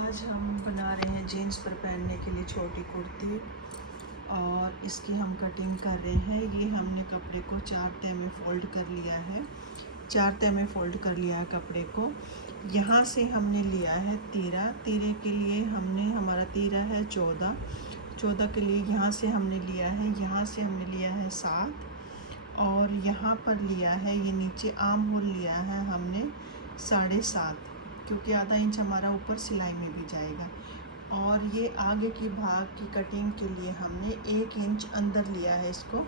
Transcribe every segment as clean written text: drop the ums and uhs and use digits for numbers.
आज हम बना रहे हैं जीन्स पर पहनने के लिए छोटी कुर्ती और इसकी हम कटिंग कर रहे हैं। ये हमने कपड़े को 4 तह में फ़ोल्ड कर लिया है। 4 तह में फ़ोल्ड कर लिया है कपड़े को। यहाँ से हमने लिया है तीरे के लिए हमारा तीरा है 14 के लिए यहाँ से हमने लिया है, यहाँ से हमने लिया है 7 और यहाँ पर लिया है, ये नीचे आर्म होल लिया है हमने 7.5, क्योंकि आधा इंच हमारा ऊपर सिलाई में भी जाएगा। और ये आगे की भाग की कटिंग के लिए हमने 1 इंच अंदर लिया है इसको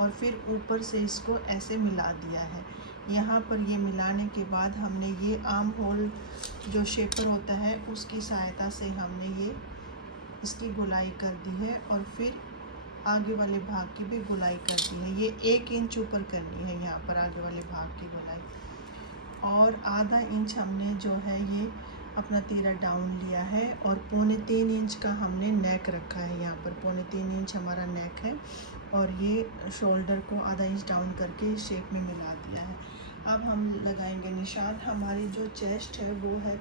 और फिर ऊपर से इसको ऐसे मिला दिया है। यहाँ पर ये मिलाने के बाद हमने ये आर्म होल जो शेपर होता है उसकी सहायता से हमने ये इसकी गोलाई कर दी है और फिर आगे वाले भाग की भी गोलाई कर दी है। ये 1 इंच ऊपर करनी है यहाँ पर आगे वाले भाग की गोलाई। और आधा इंच हमने जो है ये अपना तीरा डाउन लिया है और 3.25 इंच का हमने नेक रखा है। यहाँ पर 3.25 इंच हमारा नेक है और ये शोल्डर को आधा इंच डाउन करके इस शेप में मिला दिया है। अब हम लगाएंगे निशान। हमारी जो चेस्ट है वो है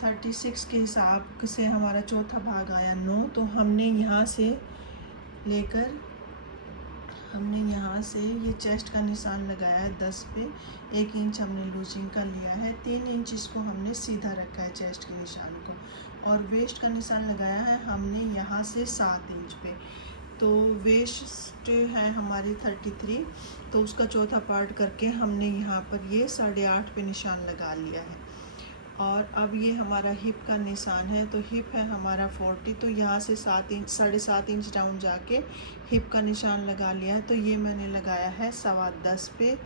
36 के हिसाब से हमारा चौथा भाग आया 9, तो हमने यहाँ से लेकर ये चेस्ट का निशान लगाया है 10 पे। 1 इंच हमने लूजिंग का लिया है, 3 इंच इसको हमने सीधा रखा है चेस्ट के निशान को। और वेस्ट का निशान लगाया है हमने यहाँ से 7 इंच पे। तो वेस्ट है हमारी 33, तो उसका चौथा पार्ट करके हमने यहाँ पर ये 8.5 पे निशान लगा लिया है। और अब ये हमारा हिप का निशान है, तो हिप है हमारा 40, तो यहाँ से 7.5 इंच डाउन जाके हिप का निशान लगा लिया है। तो ये मैंने लगाया है 10.15 पे।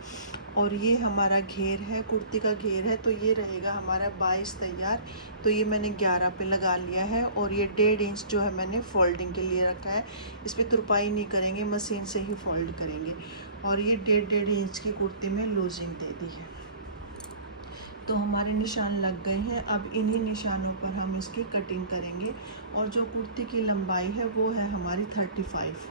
और ये हमारा घेर है, कुर्ती का घेर है, तो ये रहेगा हमारा 22 तैयार। तो ये मैंने 11 पे लगा लिया है और ये 1.5 इंच जो है मैंने फोल्डिंग के लिए रखा है। इस पर तुरपाई नहीं करेंगे, मशीन से ही फोल्ड करेंगे। और ये 1.5 इंच की कुर्ती में लूजिंग दे दी है। तो हमारे निशान लग गए हैं। अब इन्हीं निशानों पर हम इसकी कटिंग करेंगे। और जो कुर्ती की लंबाई है वो है हमारी 35।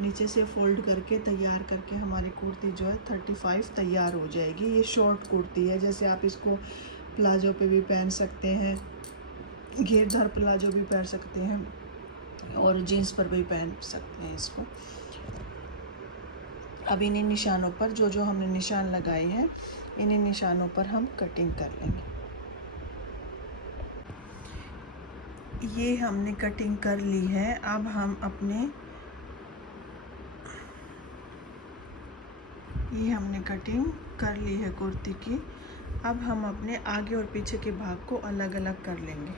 नीचे से फोल्ड करके तैयार करके हमारी कुर्ती जो है 35 तैयार हो जाएगी। ये शॉर्ट कुर्ती है, जैसे आप इसको प्लाजो पे भी पहन सकते हैं, घेरदार प्लाजो भी पहन सकते हैं और जीन्स पर भी पहन सकते हैं इसको। अब इन्हीं निशानों पर जो हमने निशान लगाए हैं, इन्हीं निशानों पर हम कटिंग कर लेंगे। ये हमने कटिंग कर ली है। अब हम ये हमने कटिंग कर ली है कुर्ती की। अब हम अपने आगे और पीछे के भाग को अलग अलग कर लेंगे।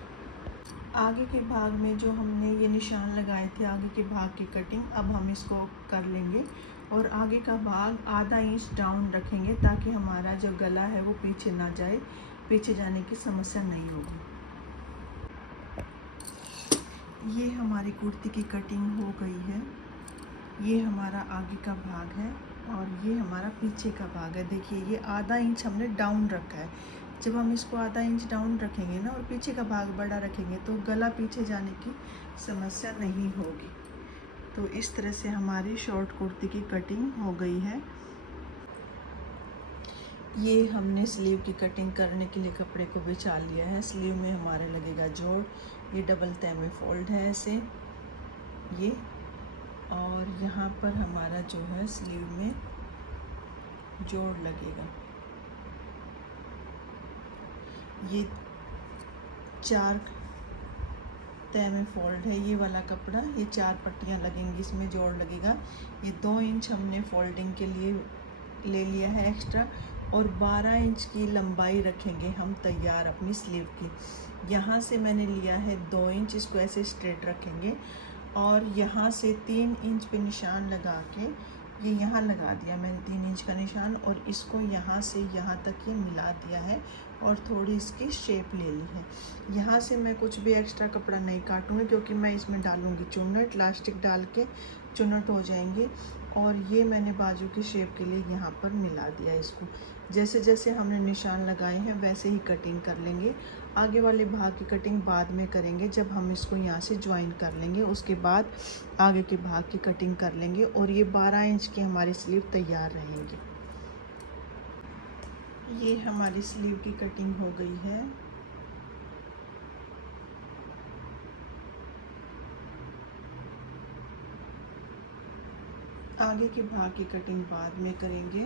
आगे के भाग में जो हमने ये निशान लगाए थे, आगे के भाग की कटिंग अब हम इसको कर लेंगे। और आगे का भाग आधा इंच डाउन रखेंगे ताकि हमारा जो गला है वो पीछे ना जाए, पीछे जाने की समस्या नहीं होगी। ये हमारी कुर्ती की कटिंग हो गई है। ये हमारा आगे का भाग है और ये हमारा पीछे का भाग है। देखिए ये आधा इंच हमने डाउन रखा है। जब हम इसको आधा इंच डाउन रखेंगे ना और पीछे का भाग बड़ा रखेंगे तो गला पीछे जाने की समस्या नहीं होगी। तो इस तरह से हमारी शॉर्ट कुर्ती की कटिंग हो गई है। ये हमने स्लीव की कटिंग करने के लिए कपड़े को बिछा लिया है। स्लीव में हमारे लगेगा जोड़। ये डबल तह में फोल्ड है ऐसे ये, और यहाँ पर हमारा जो है स्लीव में जोड़ लगेगा। ये 4 तह में फोल्ड है ये वाला कपड़ा, ये 4 पट्टियाँ लगेंगी, इसमें जोड़ लगेगा। ये 2 इंच हमने फोल्डिंग के लिए ले लिया है एक्स्ट्रा और 12 इंच की लंबाई रखेंगे हम तैयार अपनी स्लीव की। यहाँ से मैंने लिया है 2 इंच, इसको ऐसे स्ट्रेट रखेंगे और यहाँ से 3 इंच पे निशान लगा के ये यहाँ लगा दिया मैंने 3 इंच का निशान और इसको यहाँ से यहाँ तक ये मिला दिया है और थोड़ी इसकी शेप ले ली है। यहाँ से मैं कुछ भी एक्स्ट्रा कपड़ा नहीं काटूँगी क्योंकि मैं इसमें डालूँगी चुन्नट, इलास्टिक डाल के चुन्नट हो जाएंगे। और ये मैंने बाजू की शेप के लिए यहाँ पर मिला दिया इसको। जैसे जैसे हमने निशान लगाए हैं वैसे ही कटिंग कर लेंगे। आगे वाले भाग की कटिंग बाद में करेंगे जब हम इसको यहाँ से ज्वाइन कर लेंगे, उसके बाद आगे के भाग की कटिंग कर लेंगे। और ये 12 इंच की हमारी स्लीव तैयार रहेंगी। ये हमारी स्लीव की कटिंग हो गई है। आगे के भाग की कटिंग बाद में करेंगे।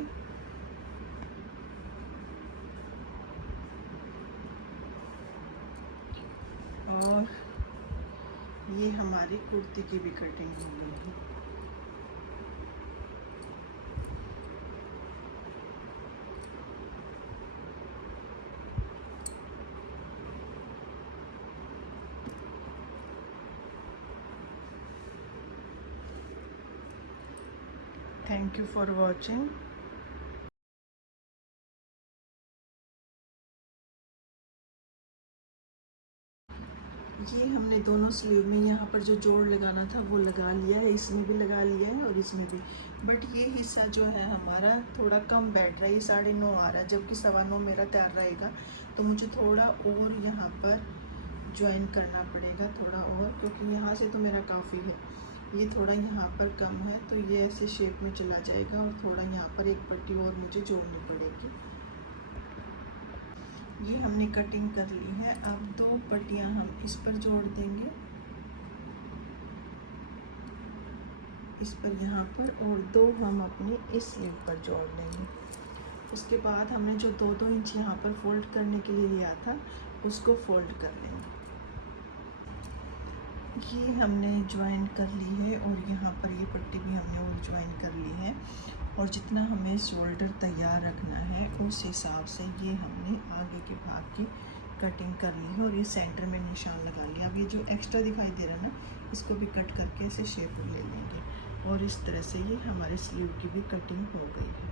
और ये हमारी कुर्ती की भी कटिंग हो गई है। Thank you for watching. ये हमने दोनों स्लीव में यहाँ पर जो जोड़ लगाना था वो लगा लिया है, इसमें भी लगा लिया है और इसमें भी। बट ये हिस्सा जो है हमारा थोड़ा कम बैठ रहा है, ये 9.5 आ रहा है, जबकि 9.25 मेरा तैयार रहेगा। तो मुझे थोड़ा और यहाँ पर ज्वाइन करना पड़ेगा, थोड़ा और, क्योंकि यहाँ से तो मेरा काफ़ी है, ये थोड़ा यहाँ पर कम है, तो ये ऐसे शेप में चला जाएगा। और थोड़ा यहाँ पर एक पट्टी और मुझे जोड़नी पड़ेगी। ये हमने कटिंग कर ली है। अब 2 पट्टियाँ हम इस पर जोड़ देंगे, इस पर यहाँ पर, और 2 हम अपनी इस स्लीव पर जोड़ लेंगे। उसके बाद हमने जो 2-2 इंच यहाँ पर फोल्ड करने के लिए लिया था उसको फोल्ड कर लेंगे। ये हमने ज्वाइन कर ली है और यहाँ पर ये पट्टी भी हमने और ज्वाइन कर ली है। और जितना हमें शोल्डर तैयार रखना है उस हिसाब से ये हमने आगे के भाग की कटिंग कर ली है और ये सेंटर में निशान लगा लिया। अब ये जो एक्स्ट्रा दिखाई दे रहा है ना, इसको भी कट करके इसे शेप ले लेंगे और इस तरह से ये हमारे स्लीव की भी कटिंग हो गई है।